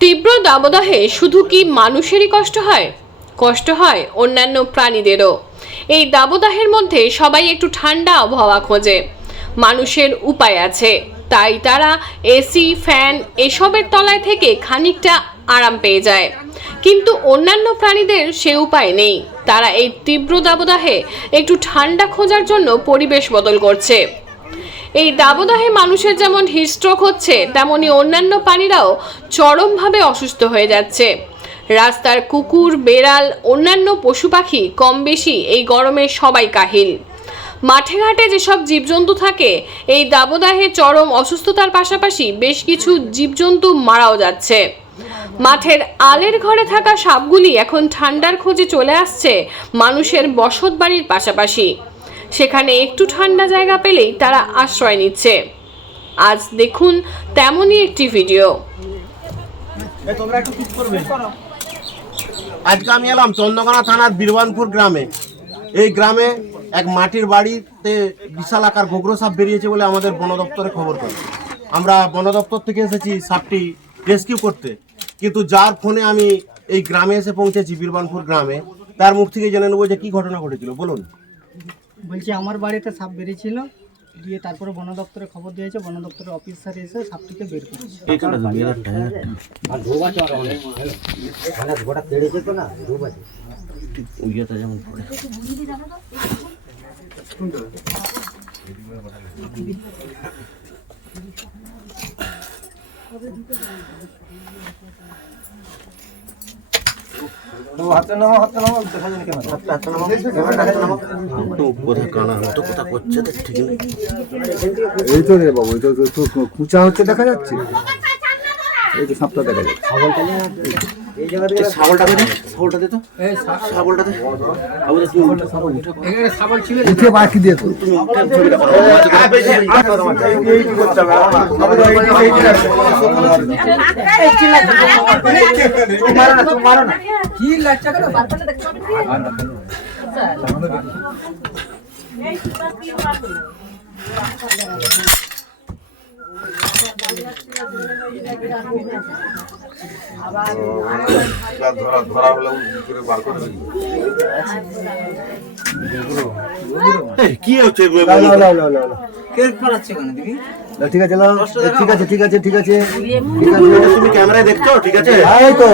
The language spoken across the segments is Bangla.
তীব্র দাবদাহে শুধু কি মানুষেরই কষ্ট হয়? কষ্ট হয় অন্যান্য প্রাণীদেরও। এই দাবদাহের মধ্যে সবাই একটু ঠান্ডা আবহাওয়া খোঁজে। মানুষের উপায় আছে। তাই তারা এসি, ফ্যান এসবের তলায় থেকে খানিকটা আরাম পেয়ে যায়। কিন্তু অন্যান্য প্রাণীদের সে উপায় নেই। তারা এই তীব্র দাবদাহে একটু ঠান্ডা খোঁজার জন্য পরিবেশ বদল করছে। এই দাবদাহে মানুষের যেমন হিটস্ট্রোক হচ্ছে, তেমনি অন্যান্য প্রাণীরাও চরমভাবে অসুস্থ হয়ে যাচ্ছে। রাস্তার কুকুর, বেড়াল, অন্যান্য পশু পাখি কম বেশি এই গরমে সবাই কাহিল। মাঠে ঘাটে যেসব জীবজন্তু থাকে, এই দাবদাহে চরম অসুস্থতার পাশাপাশি বেশ কিছু জীবজন্তু মারাও যাচ্ছে। মাঠের আলের ঘরে থাকা সাপগুলি এখন ঠান্ডার খোঁজে চলে আসছে মানুষের বসত বাড়ির পাশাপাশি। সেখানে একটু ঠান্ডা জায়গা পেলেই তারা আশ্রয় নিচ্ছে। আজ দেখুন তেমনই একটি ভিডিও। আজকে আমি এলাম চন্দ্রকোনা থানার বীরবানপুর গ্রামে। এই গ্রামে এক মাটির বাড়িতে বিশাল আকার গোগ্র সাপ বেরিয়েছে বলে আমাদের বন দপ্তরে খবর করে আমরা বন দপ্তর থেকে এসেছি সাপটি রেস্কিউ করতে। কিন্তু যার ফোনে আমি এই গ্রামে এসে পৌঁছেছি বীরবানপুর গ্রামে তার মুখ থেকে জেনে নেব যে কি ঘটনা ঘটেছিল। বলুন। বলছি আমার বাড়িতে সাপ বেরিয়েছিল দিয়ে তারপরে বন দপ্তরে খবর দিয়েছে বন দপ্তরের অফিসার এসে সাপটিকে বের করেছে। যেমন এই তো রে বাবু এটা তো তো- তো কুচা হচ্ছে দেখা যাচ্ছে। এই তো সাপটা দেখা যাচ্ছে এই শাবলটা দে তো শাবলটা দে আবু দে তুমি উঠে উঠে বাকি দিয়ে তো তুমি উঠে ছবিটা করো ধরা ধরা হলে করে বার করে কি হচ্ছে ঠিক আছে ঠিক আছে ঠিক আছে ঠিক আছে। ঠিক আছে তুমি ক্যামেরায় দেখছ? ঠিক আছে? হ্যাঁ, এই তো।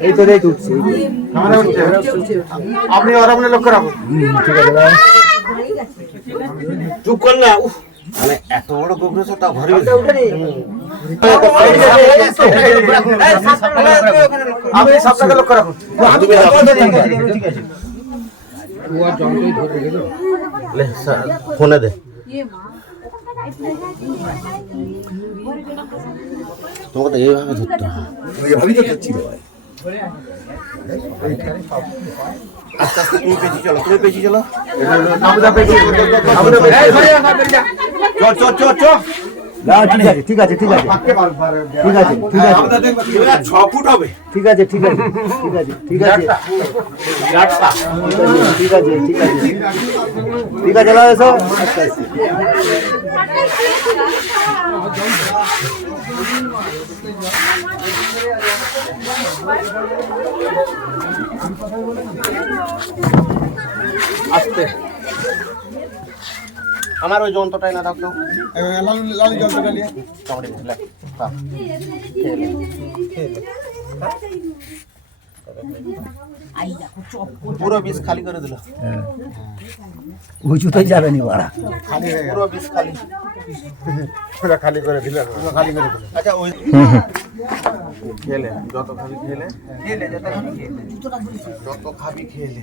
এই তো আপনি ওর আপনি লক্ষ্য রাখুন। ঠিক আছে চুপ কর না উফ, মানে এত বড় গোবর সব তা ঘরে আপনি সবটাকে লক্ষ্য রাখুন। ফোনে দে। তোমাকে তো এইভাবে ধরতে হবে। তো ধরছি আস্তে আস্তে তুমি পেছি চলো তুমি পেছি চলো। চল চল চল চল। ঠিক আছে ঠিক আছে ঠিক আছে। ঠিক আছে ঠিক আছে। ছ ফুট হবে। ঠিক আছে ঠিক আছে ঠিক আছে ঠিক আছে। ঠিক আছে ঠিক আছে। ঠিক আছে এসো। আস্তে। আমার ওই যন্ত্রটাই না হ্যাঁ পুরো বিষ খালি করে দিল। ওই জুতোই যাবে নি ওরা। খালি পুরো বিষ খালি। পুরো খালি করে দিলে। খালি করে দিলে। আচ্ছা ওই খেলে যত খাবি খেলে। খেলে যত খাবি খেলে। যত খাবি খেলে।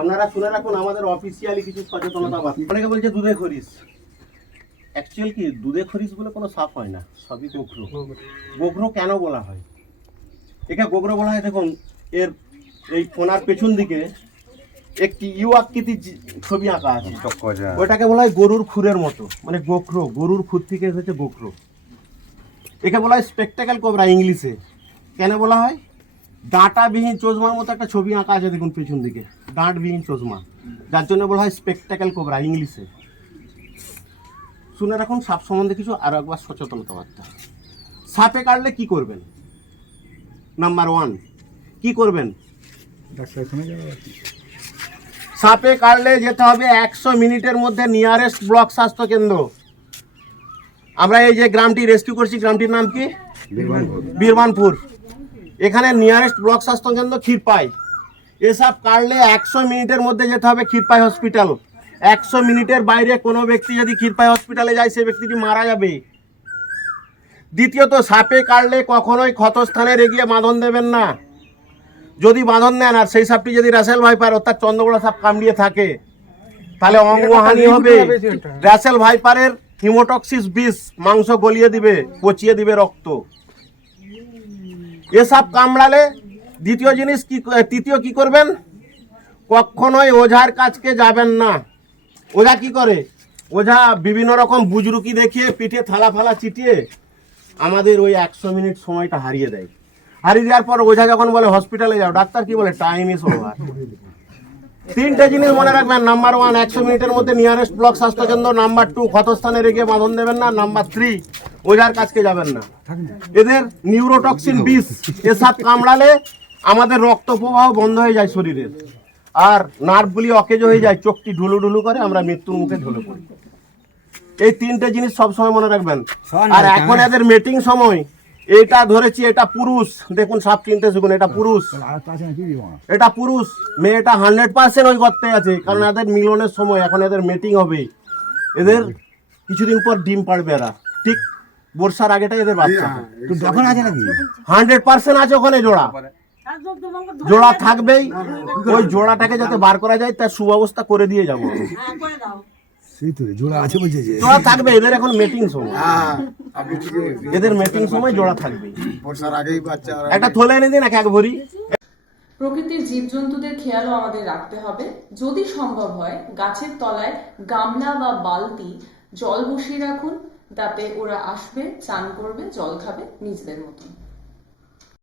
আপনারা শুনে রাখুন আমাদের অফিসিয়ালি কিছু সচেতনতা অনেকে বলছে দুধে খরিস। অ্যাকচুয়াল কি দুধে খরিস বলে কোনো সাপ হয় না সবই গোখরো গোখরো কেন বলা হয়? একে গোখরো বলা হয় দেখুন এর এই কোনার পেছন দিকে একটি ইউ আকৃতির ছবি আঁকা আছে। ওইটাকে বলা হয় গরুর খুরের মতো মানে গোখরো গরুর খুর থেকে এসেছে গোখরো একে বলা হয় স্পেকটাকেল কোবরা ইংলিশে। কেন বলা হয়? ডাঁটাবিহীন চশমার মতো একটা ছবি আঁকা আছে দেখুন পেছন দিকে। ডাঁটবিহীন চশমা যার জন্য বলা হয় স্পেকটাকেল কোবরা ইংলিশে। শুনে রাখুন সাপ সম্বন্ধে কিছু আরও একবার সচেতনতা বার্তা সাপে কাটলে কি করবেন? নাম্বার ওয়ান কি করবেন? সাপে কাটলে যেতে হবে একশো মিনিটের মধ্যে নিয়ারেস্ট ব্লক স্বাস্থ্য কেন্দ্র। আমরা এই যে গ্রামটি রেস্কিউ করছি গ্রামটির নাম কি? বীরবানপুর এখানে নিয়ারেস্ট ব্লক স্বাস্থ্য কেন্দ্র ক্ষীরপাই। এসব কাটলে একশো মিনিটের মধ্যে যেতে হবে ক্ষীরপাই হসপিটাল একশো মিনিটের বাইরে কোনো ব্যক্তি যদি ক্ষীরপাই হসপিটালে যায় সে ব্যক্তিটি মারা যাবে। দ্বিতীয়ত সাপে কাটলে কখনোই ক্ষতস্থানে রেগিয়ে বাঁধন দেবেন না। যদি বাঁধন নেন আর সেই সাপটি যদি রাসেল ভাইপার অর্থাৎ চন্দ্রগোড়া সাপ কামড়িয়ে থাকে তাহলে অঙ্গহানি হবে। রাসেল ভাইপারের হিমোটক্সিস বিষ মাংস গলিয়ে দিবে পচিয়ে দিবে রক্ত। এসব কামড়ালে দ্বিতীয় জিনিস কি, তৃতীয় কি করবেন? কখনোই ওঝার কাছকে যাবেন না। ওঝা কি করে? ওঝা বিভিন্ন রকম বুজরুকি দেখিয়ে, পিঠে থালা ফালা চিটিয়ে আমাদের ওই একশো মিনিট সময়টা হারিয়ে দেয়। হারিয়ে দেওয়ার পর ওঝা যখন বলে, হসপিটালে যাও। ডাক্তার কি বলে টাইম ইস ওভার তিনটে জিনিস মনে রাখবেন। নাম্বার ওয়ান একশো মিনিটের মধ্যে নিয়ারেস্ট ব্লক স্বাস্থ্য কেন্দ্র নাম্বার টু ক্ষতস্থানে রেখে বাঁধন দেবেন না। নাম্বার থ্রি ওঝার কাছকে যাবেন না। এদের নিউরোটক্সিন বিষ এসব কামড়ালে আমাদের রক্ত প্রবাহ বন্ধ হয়ে যায় শরীরের। আর নার্ভগুলি অকেজ হয়ে যায় চোখটি ঢুলু ঢুলু করে আমরা মৃত্যুর মুখে ঢলে পড়ি। এই তিনটে জিনিস সবসময় মনে রাখবেন। আর এখন এদের মিটিং সময় এটা ধরেছি এটা পুরুষ। দেখুন সাপ চিনতে শিখুন এটা পুরুষ। এটা পুরুষ। মেয়েটা হান্ড্রেড পার্সেন্ট ওই করতে আছে কারণ এদের মিলনের সময় এখন এদের মিটিং হবে। এদের কিছুদিন পর ডিম পাড়বে এরা। ঠিক বর্ষার আগেটাই এদের বাচ্চা। আছে নাকি? হান্ড্রেড পার্সেন্ট আছে ওখানে জোড়া। জোড়া থাকবেই। ওই জোড়াটাকে যাতে বার করা যায় তার সুব্যবস্থা করে দিয়ে যাব। আমি। সেই তো জোড়া আছে বলছে যে। জোড়া থাকবে এদের এখন মিটিং সময়। হ্যাঁ। আপনি এদের মিটিং সময় জোড়া থাকবে। বর্ষার আগেই বাচ্চা একটা থলে এনে দিন এক এক ভরি। প্রকৃতির জীবজন্তুদের খেয়ালও আমাদের রাখতে হবে। যদি সম্ভব হয় গাছের তলায় গামলা বা বালতি জল বসিয়ে রাখুন তাতে ওরা আসবে চান করবে জল খাবে নিজেদের মতন।